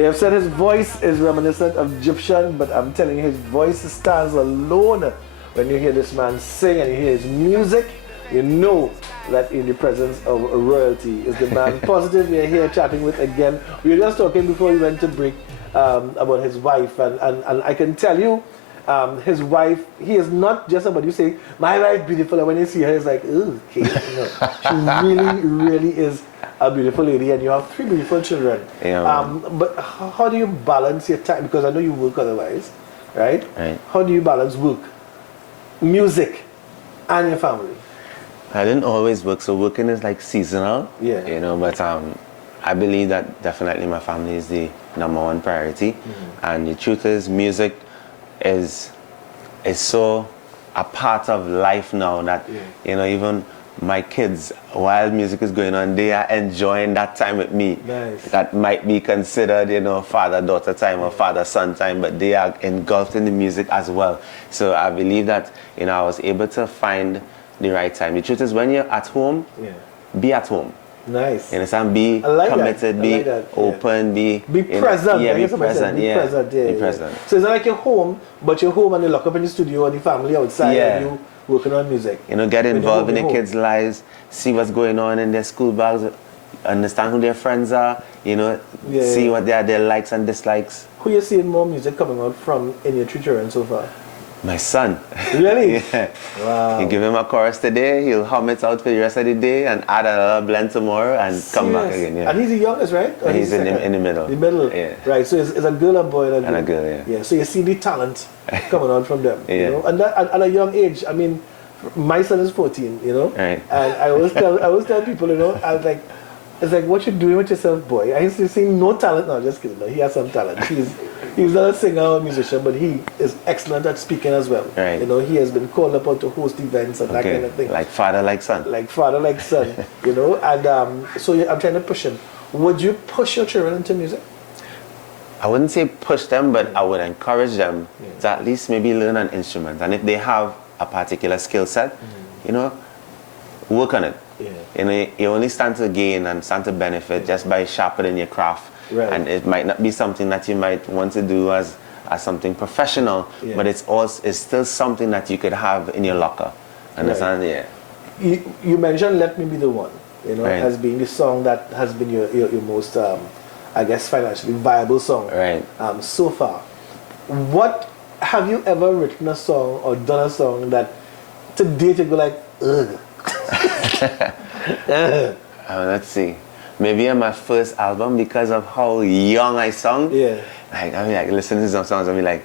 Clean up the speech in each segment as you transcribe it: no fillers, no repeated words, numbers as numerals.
They have said his voice is reminiscent of Egyptian, but I'm telling you, his voice stands alone. When you hear this man sing and you hear his music, you know that in the presence of royalty is the man Positive. We're here chatting with again. We were just talking before we went to break about his wife, and I can tell you, his wife, he is not just about you say, my wife beautiful, and when you see her, it's like, ooh, okay. No, she really, really is a beautiful lady, and you have 3 beautiful children. Yeah, but how do you balance your time? Because I know you work otherwise, right? Right. How do you balance work, music, and your family? I didn't always work, so working is like seasonal. Yeah. You know, but I believe that definitely my family is the #1 priority. And the truth is, music is so a part of life now that, you know, even my kids, while music is going on, they are enjoying that time with me. Nice. That might be considered, you know, father-daughter time or father-son time, but they are engulfed in the music as well. So I believe that, you know, I was able to find the right time. The truth is, when you're at home, be at home. Nice. You understand? Be committed, be open, be present. Yeah, be present. Be present. Be present. So it's not like you're home, but you're home and you lock up in the studio or the family outside and you working on music. You know, get involved in the kids' lives, see what's going on in their school bags, understand who their friends are, you know, see what their likes and dislikes. Who you seeing more music coming out from in your 3 children so far? My son. Really? Yeah. Wow. You give him a chorus today, he'll hum it out for the rest of the day and add another blend tomorrow and come back again. Yeah. And he's the youngest, right? Or he's in the middle. The middle. Yeah. Right. So it's a girl, a boy, and a girl. Yeah. Yeah. So you see the talent coming out from them. Yeah. You know? And that, at a young age, I mean, my son is 14. You know. Right. And I always tell people, you know, I was like, it's like, what you doing with yourself, boy? I used to see no talent. No, just kidding. No, he has some talent. He's not a singer or musician, but he is excellent at speaking as well. Right. You know, he has been called upon to host events and that kind of thing. Like father, like son. Like father, like son. You know, and so I'm trying to push him. Would you push your children into music? I wouldn't say push them, but I would encourage them to at least maybe learn an instrument. And if they have a particular skill set, you know, work on it. Yeah. You know, you only stand to gain and stand to benefit just by sharpening your craft. Right. And it might not be something that you might want to do as something professional, but it's still something that you could have in your locker. Understand? Right. Yeah. You mentioned "Let Me Be the One," you know, as being the song that has been your most, I guess, financially viable song. Right. So far. What have you ever written a song or done a song that to date you go like, ugh? Let's see. Maybe on my first album, because of how young I sung, like I mean, like listening to some songs, I mean, like,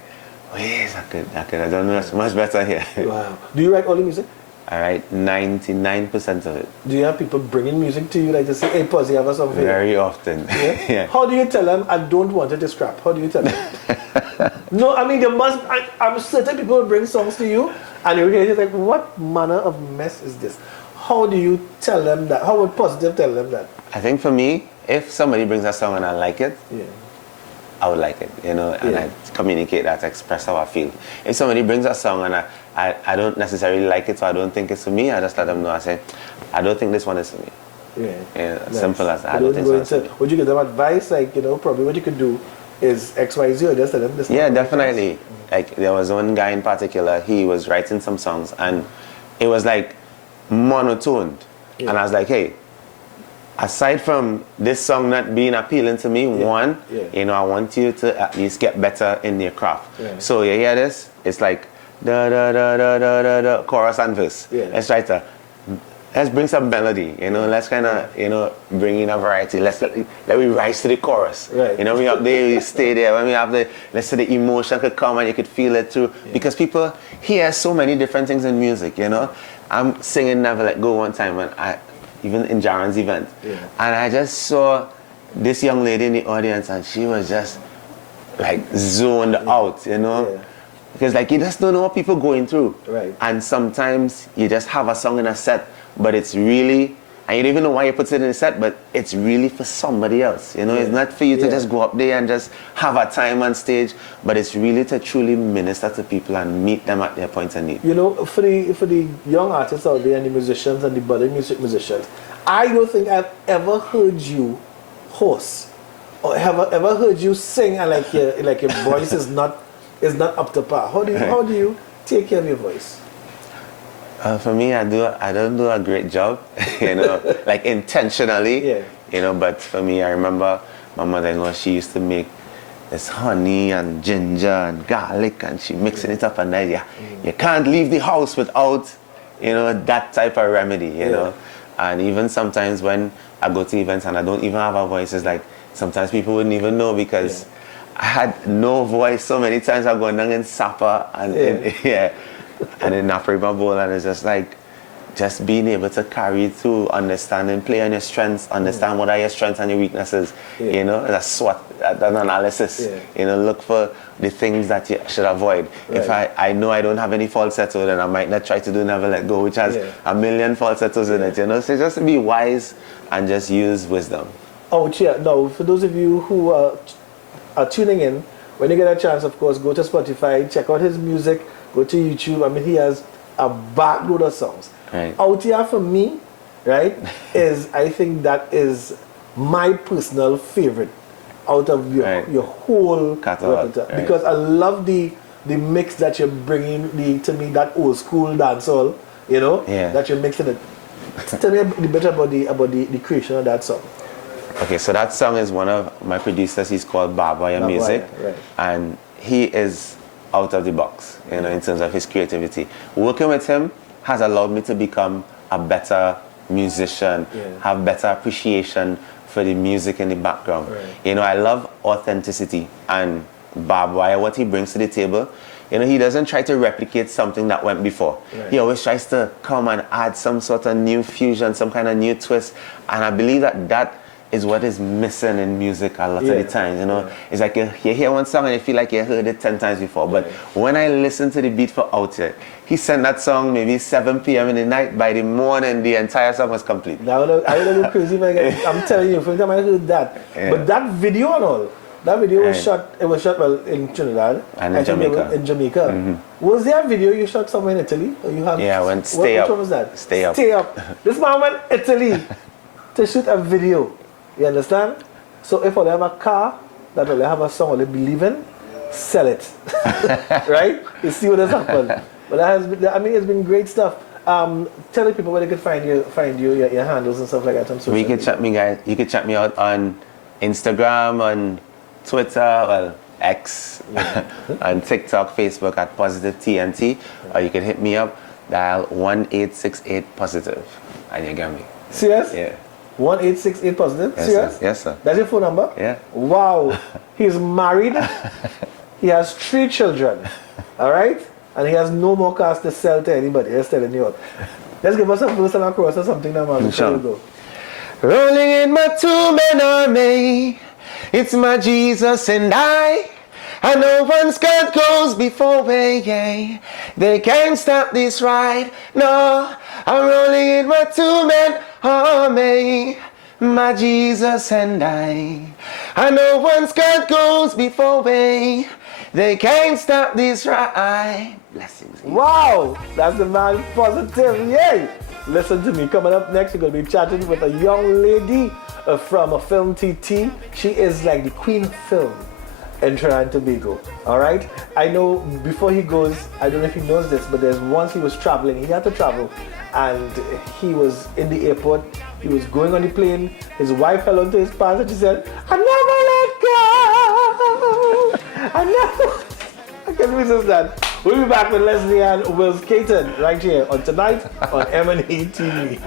oh yes, I could have done much better here. Wow. Do you write all the music? I write 99% of it. Do you have people bringing music to you, like to say, hey, Puzzy, have a song for you? Very often. Yeah? Yeah. How do you tell them, I don't want it to scrap? How do you tell them? No, I mean, there must, I'm certain people will bring songs to you, and you're like, what manner of mess is this? How do you tell them that? How would Positive tell them that? I think for me, if somebody brings a song and I like it, I would like it, you know, and I communicate that, express how I feel. If somebody brings a song and I don't necessarily like it, so I don't think it's for me, I just let them know. I say, I don't think this one is for me. Yeah, nice. Simple as that. I don't think so. Would you give them advice, like, you know, probably what you could do is X, Y, Z, or just tell them this? Yeah, definitely. Like, there was one guy in particular, he was writing some songs, and it was like monotoned. And I was like, hey, aside from this song not being appealing to me, you know, I want you to at least get better in your craft. So you hear this? It's like da da da da da da da chorus and verse. Let's bring some melody, you know, let's kind of, you know, bring in a variety. Let we rise to the chorus. You know, we up there, we stay there. When we have let's say the emotion could come and you could feel it too. Because people hear so many different things in music, you know. I'm singing Never Let Go one time, and even in Jaron's event. And I just saw this young lady in the audience, and she was just like zoned out, you know. Because like you just don't know what people are going through. And sometimes you just have a song in a set, but it's really, and you don't even know why you put it in a set, but it's really for somebody else. You know, it's not for you to just go up there and just have a time on stage, but it's really to truly minister to people and meet them at their point of need. You know, for the young artists out there and the musicians and the budding musicians, I don't think I've ever heard you host Or have I ever heard you sing and like your voice is not up to par? How do you take care of your voice? For me, I don't do a great job, like intentionally, yeah. But for me, I remember my mother-in-law, she used to make this honey and ginger and garlic, and she mixing it up, and then you can't leave the house without, that type of remedy, know. And even sometimes when I go to events and I don't even have a voice, it's like sometimes people wouldn't even know because I had no voice so many times. I'm going down in Sapa and and in Naparima Bowl, and it's just like just being able to carry through, understanding, play on your strengths, understand what are your strengths and your weaknesses, that's SWOT, an analysis, look for the things that you should avoid. Right. If I know I don't have any falsetto, then I might not try to do Never Let Go, which has a million falsettos in it, So just be wise and just use wisdom. Oh, yeah. Now, for those of you who are tuning in, when you get a chance, of course, go to Spotify, check out his music, go to YouTube. I mean, he has a backload of songs. Right. Out Here for me, right, I think that is my personal favorite out of your whole catalog, repertoire. Because I love the mix that you're bringing, to me, that old school dancehall, that you're mixing it. Tell me a bit about the creation of that song. Okay, so that song is one of my producers. He's called Barbaya Music, and he is out of the box, in terms of his creativity. Working with him has allowed me to become a better musician, have better appreciation for the music in the background. Right. I love authenticity, and Barbaya, what he brings to the table, he doesn't try to replicate something that went before. Right. He always tries to come and add some sort of new fusion, some kind of new twist, and I believe that is what is missing in music a lot of the times, It's like you hear one song and you feel like you heard it 10 times before. But when I listen to the beat for Out Here, he sent that song maybe 7 p.m. in the night. By the morning, the entire song was complete. I would go crazy if I'm telling you, for the time I heard that. But that video and all, that video was shot, well, in Trinidad. And in Jamaica. In Jamaica. Mm-hmm. Was there a video you shot somewhere in Italy? Or you have, I went Stay Up. Which one was that? Stay Up. Stay Up. This man went Italy to shoot a video. You understand? So if I have a car that will have a song or they believe in, sell it. Right? You see what has happened. But that has been, it's been great stuff. Tell the people where they could find you, your handles and stuff like that on social media. You can check me out on Instagram, on Twitter, well, X, on TikTok, Facebook at Positive TNT, or you can hit me up, dial 1868 Positive, and you get me. Serious? Yeah. 1868 Positive? Yes, Serious? Sir. Yes, sir. That's your phone number? Yeah. Wow. He's married. He has 3 children. All right? And he has no more cars to sell to anybody. Let's tell you. Let's give us a verse and a chorus or something now, man. Sure. Go. Rolling in my 2-man army, it's my Jesus and I know one skirt goes before me, they can't stop this ride, no, I'm rolling in my 2-man army, my Jesus and I know one skirt goes before me, they can't stop this ride. Blessings. Wow, that's the man Positive, yay! Listen to me, coming up next, we're going to be chatting with a young lady from a film TT. She is like the queen of film in Trinidad and Tobago, all right? I know before he goes, I don't know if he knows this, but there's once he was traveling, he had to travel, and he was in the airport, he was going on the plane, his wife held onto his pants and she said, I can't resist that. We'll be back with Leslie and Wills Caton right here on Tonight on M&ETV.